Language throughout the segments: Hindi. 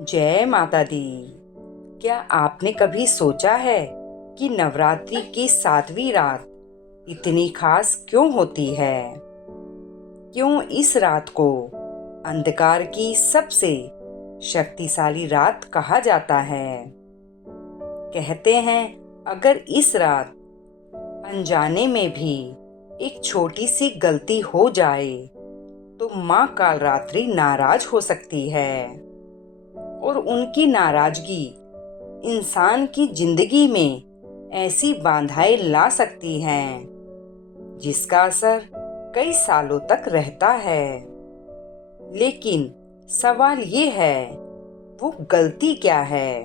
जय माता दी। क्या आपने कभी सोचा है कि नवरात्रि की 7वीं रात इतनी खास क्यों होती है? क्यों इस रात को अंधकार की सबसे शक्तिशाली रात कहा जाता है? कहते हैं अगर इस रात अनजाने में भी एक छोटी सी गलती हो जाए तो माँ कालरात्रि नाराज हो सकती है और उनकी नाराजगी इंसान की जिंदगी में ऐसी बाधाएं ला सकती हैं जिसका असर कई सालों तक रहता है। लेकिन सवाल ये है, वो गलती क्या है?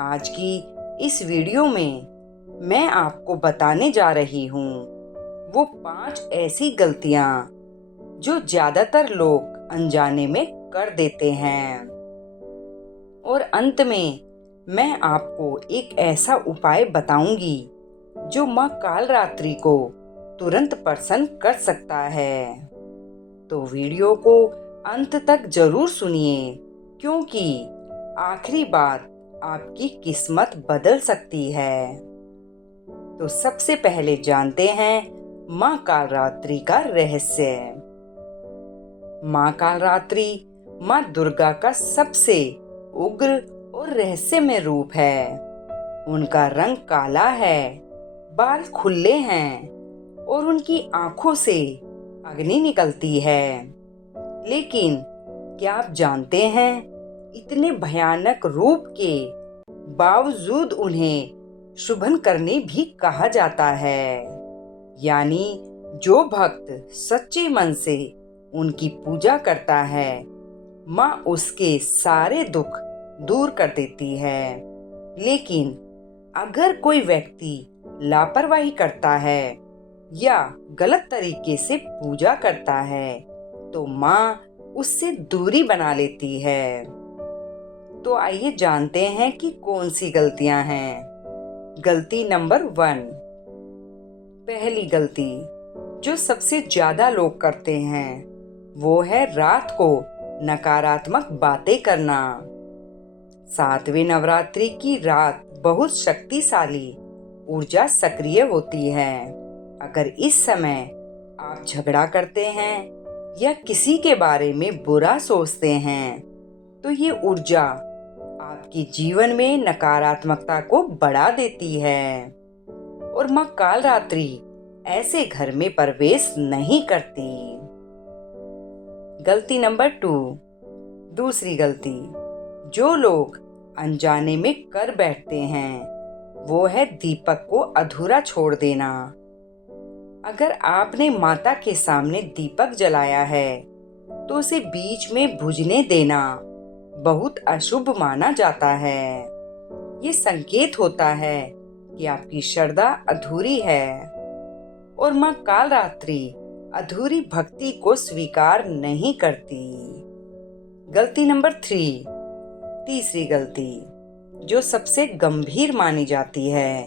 आज की इस वीडियो में मैं आपको बताने जा रही हूँ वो 5 ऐसी गलतियाँ जो ज्यादातर लोग अनजाने में कर देते हैं। और अंत में मैं आपको एक ऐसा उपाय बताऊंगी जो माँ कालरात्रि को तुरंत प्रसन्न कर सकता है। तो वीडियो को अंत तक जरूर सुनिए, क्योंकि आखिरी बात आपकी किस्मत बदल सकती है। तो सबसे पहले जानते हैं माँ कालरात्रि का रहस्य। माँ कालरात्रि माँ दुर्गा का सबसे उग्र और रहस्यमय रूप है। उनका रंग काला है, बाल खुले हैं और उनकी आंखों से अग्नि निकलती है। लेकिन क्या आप जानते हैं, इतने भयानक रूप के बावजूद उन्हें शुभन करने भी कहा जाता है। यानी जो भक्त सच्चे मन से उनकी पूजा करता है, माँ उसके सारे दुख दूर कर देती है। लेकिन अगर कोई व्यक्ति लापरवाही करता है या गलत तरीके से पूजा करता है तो माँ उससे दूरी बना लेती है। तो आइए जानते हैं कि कौन सी गलतियां हैं। गलती नंबर 1। पहली गलती जो सबसे ज्यादा लोग करते हैं वो है रात को नकारात्मक बातें करना। 7वें नवरात्रि की रात बहुत शक्तिशाली ऊर्जा सक्रिय होती है। अगर इस समय आप झगड़ा करते हैं या किसी के बारे में बुरा सोचते हैं तो ये ऊर्जा आपके जीवन में नकारात्मकता को बढ़ा देती है और माँ कालरात्रि ऐसे घर में प्रवेश नहीं करती। गलती नंबर 2। दूसरी गलती जो लोग अनजाने में कर बैठते हैं वो है दीपक को अधूरा छोड़ देना। अगर आपने माता के सामने दीपक जलाया है तो उसे बीच में बुझने देना बहुत अशुभ माना जाता है। ये संकेत होता है कि आपकी श्रद्धा अधूरी है और माँ कालरात्रि अधूरी भक्ति को स्वीकार नहीं करती। गलती नंबर 3। तीसरी गलती जो सबसे गंभीर मानी जाती है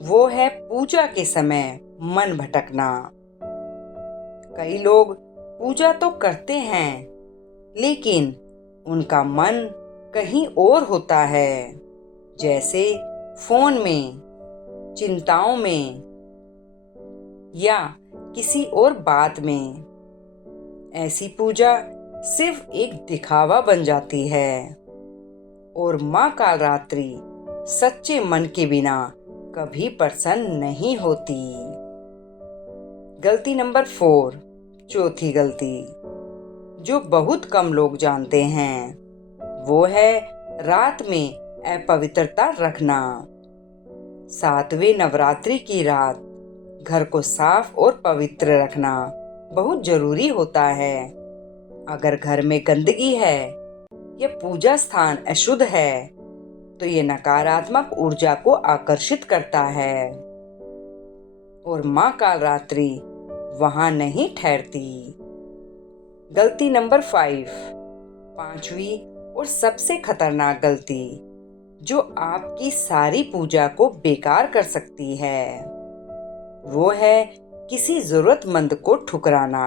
वो है पूजा के समय मन भटकना। कई लोग पूजा तो करते हैं लेकिन उनका मन कहीं और होता है, जैसे फोन में, चिंताओं में या किसी और बात में। ऐसी पूजा सिर्फ एक दिखावा बन जाती है और माँ कालरात्रि सच्चे मन के बिना कभी प्रसन्न नहीं होती। गलती नंबर 4। चौथी गलती जो बहुत कम लोग जानते हैं वो है रात में अपवित्रता रखना। 7वें नवरात्रि की रात घर को साफ और पवित्र रखना बहुत जरूरी होता है। अगर घर में गंदगी है या पूजा स्थान अशुद्ध है तो ये नकारात्मक ऊर्जा को आकर्षित करता है और माँ कालरात्रि वहां नहीं ठहरती। गलती नंबर 5। पांचवी और सबसे खतरनाक गलती जो आपकी सारी पूजा को बेकार कर सकती है वो है किसी जरूरतमंद को ठुकराना।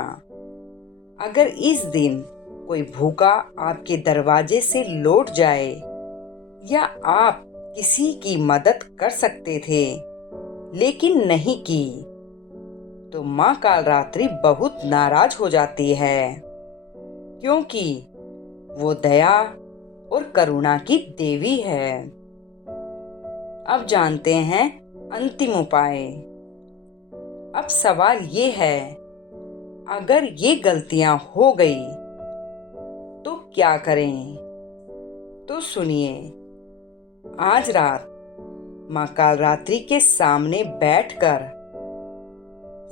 अगर इस दिन कोई भूखा आपके दरवाजे से लौट जाए या आप किसी की मदद कर सकते थे लेकिन नहीं की, तो माँ कालरात्रि बहुत नाराज हो जाती है, क्योंकि वो दया और करुणा की देवी है। अब जानते हैं अंतिम उपाय। अब सवाल ये है, अगर ये गलतियां हो गई तो क्या करें? तो सुनिए, आज रात माँ कालरात्रि के सामने बैठकर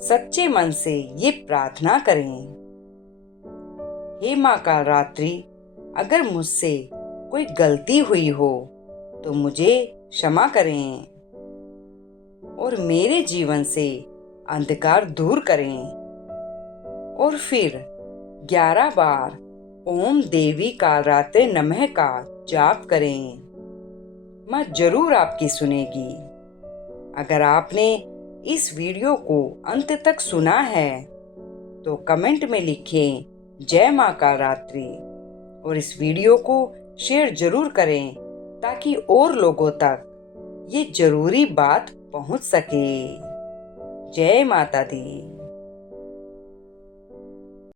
सच्चे मन से ये प्रार्थना करें, हे माँ कालरात्रि, अगर मुझसे कोई गलती हुई हो तो मुझे क्षमा करें और मेरे जीवन से अंधकार दूर करें। और फिर 11 बार ओम देवी कालरात्रि नमः का जाप करें। माँ जरूर आपकी सुनेगी। अगर आपने इस वीडियो को अंत तक सुना है तो कमेंट में लिखें जय माँ कालरात्रि और इस वीडियो को शेयर जरूर करें ताकि और लोगों तक ये जरूरी बात पहुंच सके। जय माता दी।